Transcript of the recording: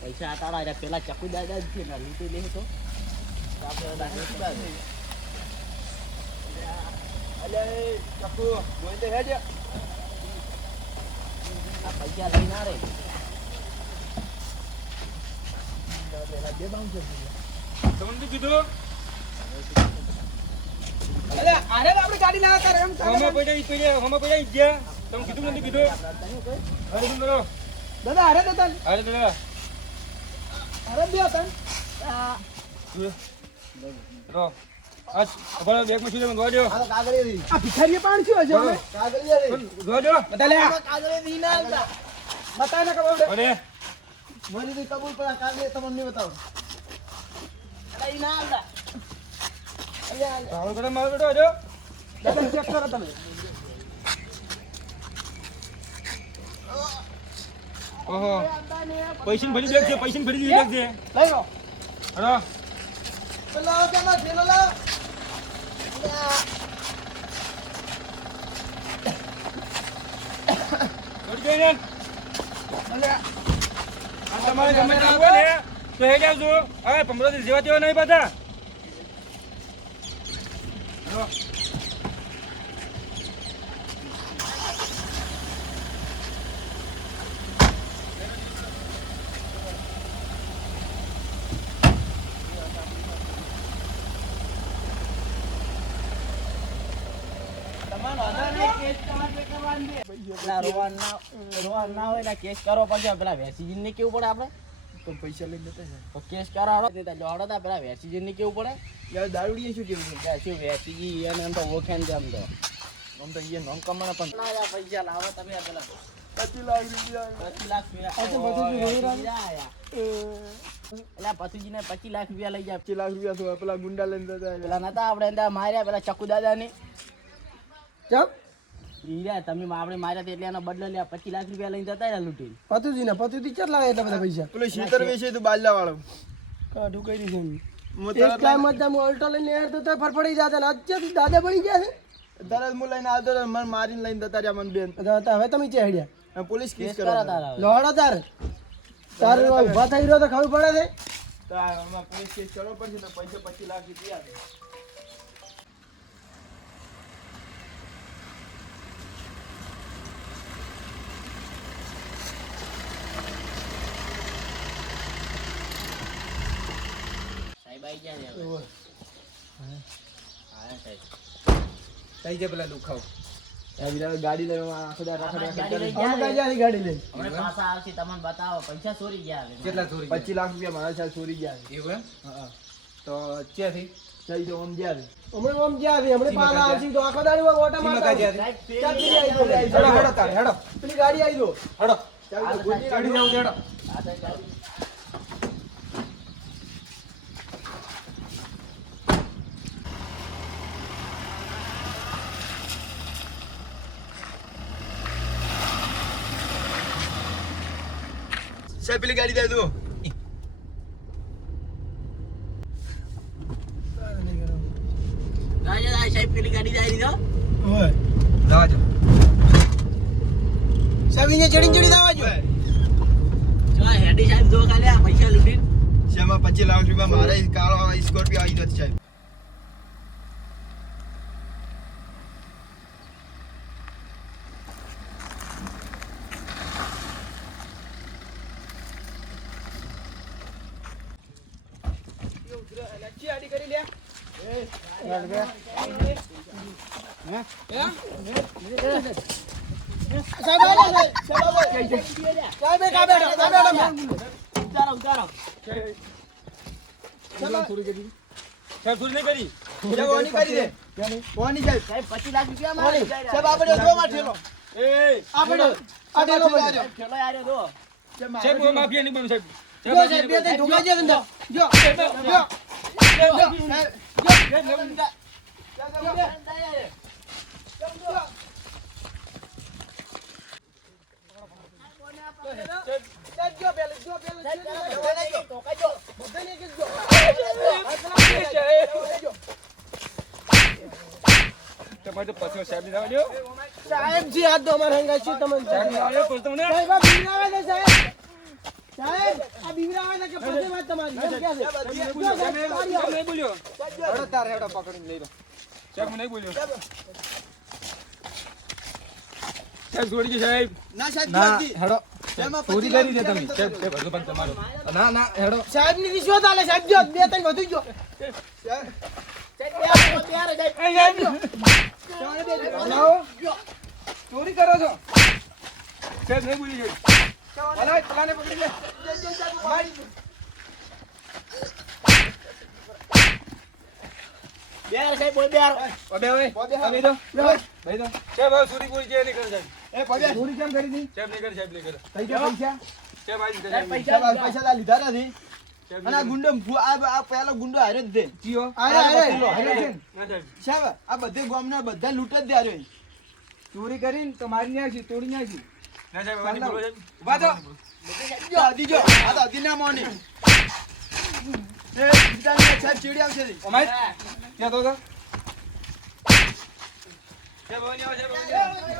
પૈસા આટાડા પેલા ચકુ દાદા જ છે ને લીટી લે તો પૈસા લઈ ના રે તમને કીધું અરે આપણે ગાડી લાવ્યા તારે એમ હમણાં પૈસા ગયા તમે કીધું નથી કીધું અરે શું કરો દાદા અરે દાદા અરે દાદા અરે બે તન રો આજ અમારા બેગમાં શું ધોવા દો આ ભિખારીએ પાણી શું હશે અમે ધોવા દો બતા લે કાગળે દી ના આવતા બતા ને કબૂલ અને મને તો કબૂલ પર કાગળે તમને નહીં બતાવો અરે ઈ ના આવતા રાવણ કરે મારો બેટો આજો દાદા ચેક કરો તમે ઓહો પૈસા ભરી બેગ છે પૈસા ભરી દીધી બેગ છે લઈ લો હરો પેલો કેનો થેલો લા છોડી દે ને અલે આ તમારે ગમે તે હોય ને તો હે જાવજો હવે 15 દિવસ જેવા તેવા નહીં પાછા હરો રોવાન ના હોય કેસ કરો પછી પેલા વેસીજીન ને કેવું પડે આપણે તો પૈસા લઈને જતા તો કેસ કરાવડો જોડો તા પેલા વેસીજીન ને કેવું પડે યાર દારૂડીએ શું કેવું શું વેસીજી એને એમ તો ઓળખે ને આમ તો આમ તો એ નોમ કમાણા પણ ના પૈસા લાવો તમે પેલા 25 લાખ રૂપિયા 25 લાખ એટલે પશુજી ને 25 લાખ રૂપિયા લઈ જાય 25 લાખ રૂપિયા તો પેલા ગુંડા લઈને જતા પેલા નતા આપણે અંદર માર્યા પેલા ચકુ દાદા ને ચપ ઈરા તમે આપણે માર્યા એટલે એનો બદલો લે 25 લાખ રૂપિયા લઈને જતા રહ્યા લૂંટી પતુજી કેટલા એટલા બધા પૈસા પેલો શીતર વેચે તો બાલ્લા વાળો કાઢું કરી દીધું એક ટાઈમ જ હું ઓલ્ટો લઈને યાર તો ફરફડી જાતા ને અત્યારથી દાદા બની ગયા છે દરજ મુ લઈને આવતો મને મારીને લઈને જતા રહ્યા મને બેન હવે તમે ચેડ્યા પોલીસ કેસ કરો લોડો તાર ઉભા થઈ રહ્યો તો ખબર પડે છે તો આમાં પોલીસ કેસ કરવો પડશે તો પૈસા 25 લાખ રૂપિયા છે થઈ જાય પેલા દુખાવ ગાડી લઈ આખો ગાડી લઈ પાછા આવશે તમને બતાવો પૈસા ચોરી ગયા કેટલા ચોરી 25 લાખ રૂપિયા મારા સાહેબ ચોરી ગયા એવું એમ હા તો ક્યાંથી જઈ તો ઓમ જ્યાં હમણાં પાછા આવશે તો આખો દાડી ઓટા મારતા હેડો પેલી ગાડી આવી દો હડો ગાડી જાવ હેડો સાહેબ પેલી ગાડી દે દો સાહેબ પેલી ગાડી જાય દીધો ઓય દાજો સાહેબ ઇને ચડી દાવાજો જો હેડી સાહેબ જો કાલે આ પૈસા લૂટી શેમાં 25 લાખ રૂપિયા મારે કાળો સ્કોર્પિયો આવી ગયો સાહેબ આડી કરી લે માફિયા નહીં બનું સાહેબ અમારે તો પછી સાહેબ ને જવા દો. સાહેબજી હાથ દો અમારે હંગાઈ છે તમે સાહેબ ને આવ્યો પછી તમને સાહેબ આ બીવરાવે છે સાહેબ આ બીવરાવે છે કે પછી વાત તમારી એમ કે છે સાહેબ નહીં બોલ્યો. હેડો તાર હેડો પકડીને લઈ લો સાહેબ નહીં બોલ્યો. સાહેબ છોડી દો સાહેબ. ના સાહેબ હેડો ચોરી કરી છે તમે. સાહેબ હજુ પણ તમારો. ના હેડો સાહેબ ની રિશ્વત આલે સાહેબ જો બે ત્રણ વધુ જો ચોરી કરો છો. સાહેબ નહીં બોલી ગઈ. અલા પેલાને પકડી લે. બેર સાહેબ બોલ બેર અબે ઓય બેહી દો. બેહી દો. સાહેબ હવે ચોરી કોઈ જે નહીં કરે સાહેબ. એ પગે ચોરી કેમ કરી દી સાહેબ નહીં કરે. સાહેબ નહીં કરે. પૈસા સાહેબ આવી રીતે સાહેબ, સાહેબ. પૈસા તા લીધા નથી સાહેબ અને આ ગુંડો આ પેલો ગુંડો હારે જ દે જીઓ. હારે ના સાહેબ. સાહેબ આ બધે ગામના બધા લૂંટ જ દે હારે ચોરી કરીને તો મારી ને આવી તોડી ને આવી ના સાહેબ હવે નહીં બોલો સાહેબ. ઉભા થો. જો આદી જો આ તો આદી ના મોની એ બીજાને સાહેબ ચીડી આવશે અમાર ત્યાં તો સાહેબ હવે નહીં આવે સાહેબ.